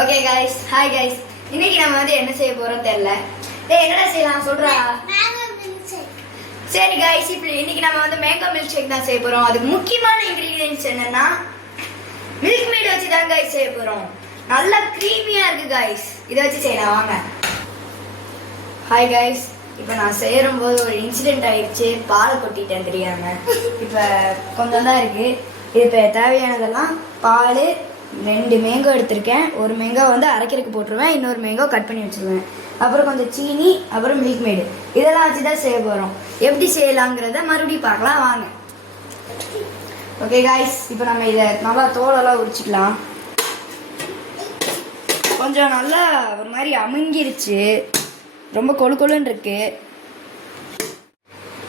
Okay guys, hi guys. இன்னைக்கு நம்ம வந்து என்ன செய்ய போறோம் தெரியல. என்னடா செய்யலாம் சொல்றா? Mango milk shake. சரி गाइस, இப்போ இன்னைக்கு நம்ம வந்து மேங்கோ மில்க் ஷேக் தான் செய்ய போறோம். அதுக்கு முக்கியமான இன்கிரிடியன்ட்ஸ் என்னன்னா மில்க் மேட் வச்சு தான் गाइस செய்ய போறோம். நல்லா க்ரீமியா இருக்கு गाइस. இத வச்சு செய்யலாம் வாங்க. Hi guys. இப்போ நான் செய்யும்போது ஒரு இன்சிடென்ட் ஆயிடுச்சு. பால் கொட்டிட்டேன் தெரியாம. இப்போ கொஞ்சம் தான் இருக்கு. இப்போ தேவையானதெல்லாம் பால், 2 மேங்கோ எடுத்திருக்கேன். ஒரு மேங்கோ வந்து அரைக்கிறதுக்கு போட்டுருவேன், இன்னொரு மேங்கோ கட் பண்ணி வச்சுருவேன். அப்புறம் கொஞ்சம் சீனி, அப்புறம் மில்க் மேடு, இதெல்லாம் வச்சு தான் செய்ய போகிறோம். எப்படி செய்யலாங்கிறத மறுபடியும் பார்க்கலாம் வாங்க. ஓகே காய்ஸ், இப்போ நம்ம இதை நல்லா தோலெல்லாம் உரிச்சிக்கலாம். கொஞ்சம் நல்லா ஒரு மாதிரி அமுங்கிருச்சு, ரொம்ப கொழு கொழுன்னு இருக்கு.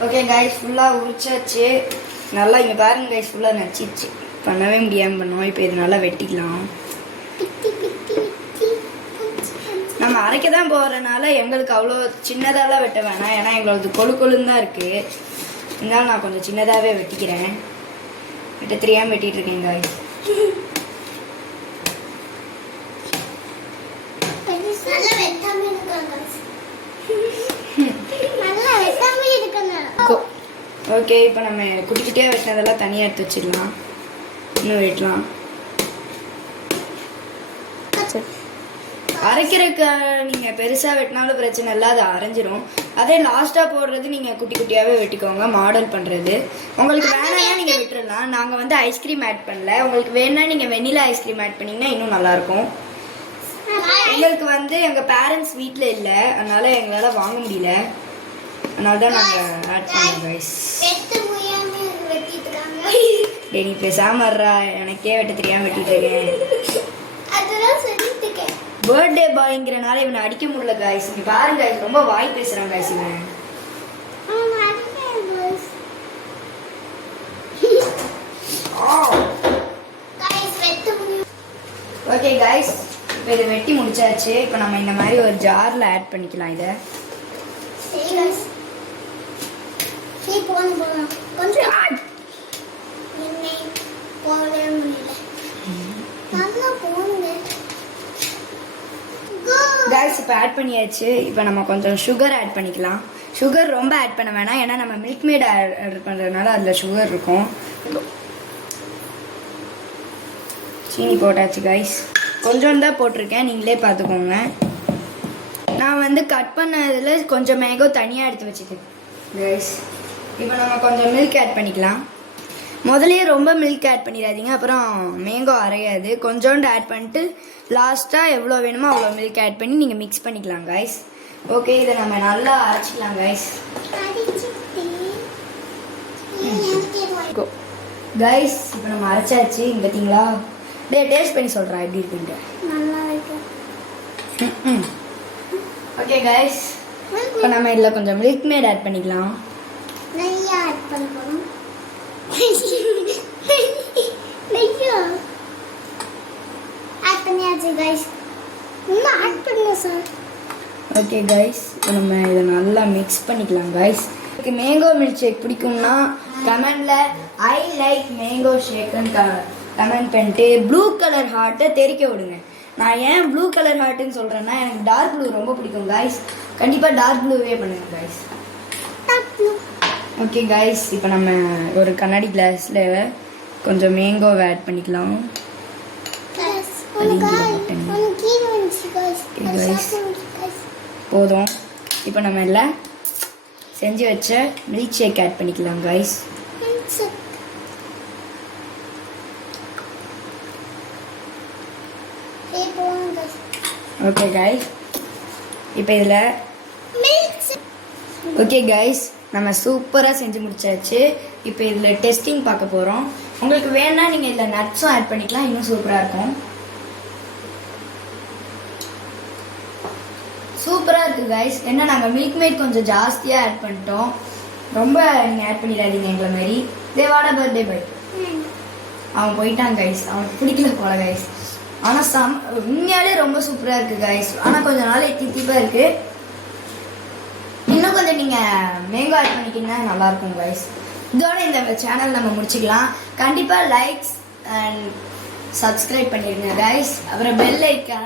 ஓகே காய்ஸ், ஃபுல்லாக உரிச்சாச்சு. நல்லா இங்கே பாருங்க காய்ஸ், ஃபுல்லாக நச்சிச்சு, பண்ணவே முடியாமல் பண்ணோம். இப்போ இது நல்லா வெட்டிக்கலாம். நம்ம அரைக்க தான் போகிறனால எங்களுக்கு அவ்வளோ சின்னதாலாம் வெட்ட வேணாம், ஏன்னா எங்களுக்கு கொழு கொழுன்னு தான் இருக்குது. இருந்தாலும் நான் கொஞ்சம் சின்னதாகவே வெட்டிக்கிறேன். வெட்ட தெரியாமல் வெட்டிட்டு இருக்கேன் காய்ஸ். ஓகே, இப்போ நம்ம குட்டி குட்டியாக வெட்டினதெல்லாம் தனியாக எடுத்து வச்சிடலாம். இன்னும் வெட்டலாம். அரைக்கிறதுக்கு நீங்கள் பெருசாக வெட்டினாலும் பிரச்சனை இல்லை, அது அரைஞ்சிரும். அதே லாஸ்ட்டாக போடுறது நீங்கள் குட்டி குட்டியாகவே வெட்டிக்கோங்க, மாடல் பண்ணுறது. உங்களுக்கு வேணாம்னா நீங்கள் விட்டுறலாம். நாங்கள் வந்து ஐஸ்கிரீம் ஆட் பண்ணல. உங்களுக்கு வேணா நீங்கள் வெண்ணிலா ஐஸ்கிரீம் ஆட் பண்ணிங்கன்னா இன்னும் நல்லாயிருக்கும். எங்களுக்கு வந்து எங்கள் பேரண்ட்ஸ் வீட்டில் இல்லை, அதனால் எங்களால் வாங்க முடியல. அதனால தான் நாங்கள் ஆட் பண்ணோம் கைஸ். நீ பேசாமறா, எனக்கே வெட்ட தெரியாமல் வெட்டிட்டு இருக்கேன். பர்த்டே பாய்ங்கிறனால இவனை அடிக்க முடியல கைஸ். நீ பாருங்க கைஸ், ரொம்ப வாய் பேசுறான் கைஸ் இவன். ஓகே கைஸ், இப்போ இதை வெட்டி முடிச்சாச்சு. இப்போ நம்ம இந்த மாதிரி ஒரு ஜாரில் ஆட் பண்ணிக்கலாம். இதை கைஸ் இப்போ ஆட் பண்ணியாச்சு. இப்போ நம்ம கொஞ்சம் சுகர் ஆட் பண்ணிக்கலாம். சுகர் ரொம்ப ஆட் பண்ண வேணாம், ஏன்னா நம்ம மில்க் மேட் ஆட் பண்ணுறதுனால அதில் சுகர் இருக்கும். சீனி போட்டாச்சு கைஸ், கொஞ்சம் தான் போட்டிருக்கேன், நீங்களே பார்த்துக்கோங்க. நான் வந்து கட் பண்ணதில் கொஞ்சம் மேங்கோ தனியாக எடுத்து வச்சுக்கேன் கைஸ். இப்போ நம்ம கொஞ்சம் மில்க் ஆட் பண்ணிக்கலாம். முதலே ரொம்ப மில்க் ஆட் பண்ணிடாதீங்க, அப்புறம் மேங்கோ அரையாது. கொஞ்சோண்டு ஆட் பண்ணிட்டு லாஸ்ட்டாக எவ்வளோ வேணுமோ அவ்வளோ மில்க் ஆட் பண்ணி நீங்கள் மிக்ஸ் பண்ணிக்கலாம் கைஸ். ஓகே, இதை நம்ம நல்லா அரைச்சிக்கலாம் கைஸ். கைஸ் இப்போ நம்ம அரைச்சாச்சு. இங்கே பார்த்தீங்களா? டேஸ்ட் பண்ணி சொல்கிறா எப்படி இருக்குன்ட்டு. ஓகே கைஸ், இப்போ நம்ம இதில் கொஞ்சம் மில்க் மேட் ஆட் பண்ணிக்கலாம். ஓகே கைஸ், இப்போ நம்ம இதை நல்லா மிக்ஸ் பண்ணிக்கலாம் கைஸ். எனக்கு மேங்கோ மில்க் ஷேக் பிடிக்கும்னா கமெண்டில் ஐ லைக் மேங்கோ ஷேக்குன்னு கமெண்ட் பண்ணிட்டு ப்ளூ கலர் ஹார்ட்டை தெரிக்க விடுங்க. நான் ஏன் ப்ளூ கலர் ஹார்ட்டுன்னு சொல்கிறேன்னா எனக்கு டார்க் ப்ளூ ரொம்ப பிடிக்கும் கைஸ். கண்டிப்பாக டார்க் ப்ளூவே பண்ணுங்க கைஸ். ஓகே கைஸ், இப்போ நம்ம ஒரு கண்ணாடி கிளாஸில் கொஞ்சம் மேங்கோவை ஆட் பண்ணிக்கலாம். போதும். இப்போ நம்ம எல்லாம் செஞ்சு வச்ச மில்க் ஷேக் ஆட் பண்ணிக்கலாம் கைஸ். ஓகே கைஸ், இப்போ இதில் ஓகே கைஸ், நம்ம சூப்பராக செஞ்சு முடிச்சாச்சு. இப்போ இதில் டெஸ்டிங் பார்க்க போகிறோம். உங்களுக்கு வேணா நீங்கள் இதில் நட்ஸும் ஆட் பண்ணிக்கலாம், இன்னும் சூப்பராக இருக்கும். சூப்பராக இருக்குது கைஸ். ஏன்னா நாங்கள் மில்க் மேட் கொஞ்சம் ஜாஸ்தியாக ஆட் பண்ணிட்டோம். ரொம்ப நீங்கள் ஆட் பண்ணிடாதீங்க எங்களை மாதிரி. தேவாட பர்த்டே பாய் அவன் போயிட்டான் கைஸ், அவனுக்கு பிடிக்கல போல கைஸ். ஆனால் உண்மையாலே ரொம்ப சூப்பராக இருக்குது கைஸ். ஆனால் கொஞ்சம் நாள் தித்திப்பாக இருக்குது. இன்னும் கொஞ்சம் நீங்கள் மேங்கோ ஆட் பண்ணிக்கிங்கன்னா நல்லாயிருக்கும் கைஸ். இதோட இந்த சேனல் நம்ம முடிச்சுக்கலாம். கண்டிப்பாக லைக்ஸ் அண்ட் சப்ஸ்கிரைப் பண்ணிடுங்க கைஸ். அப்புறம் பெல் ஐக்கான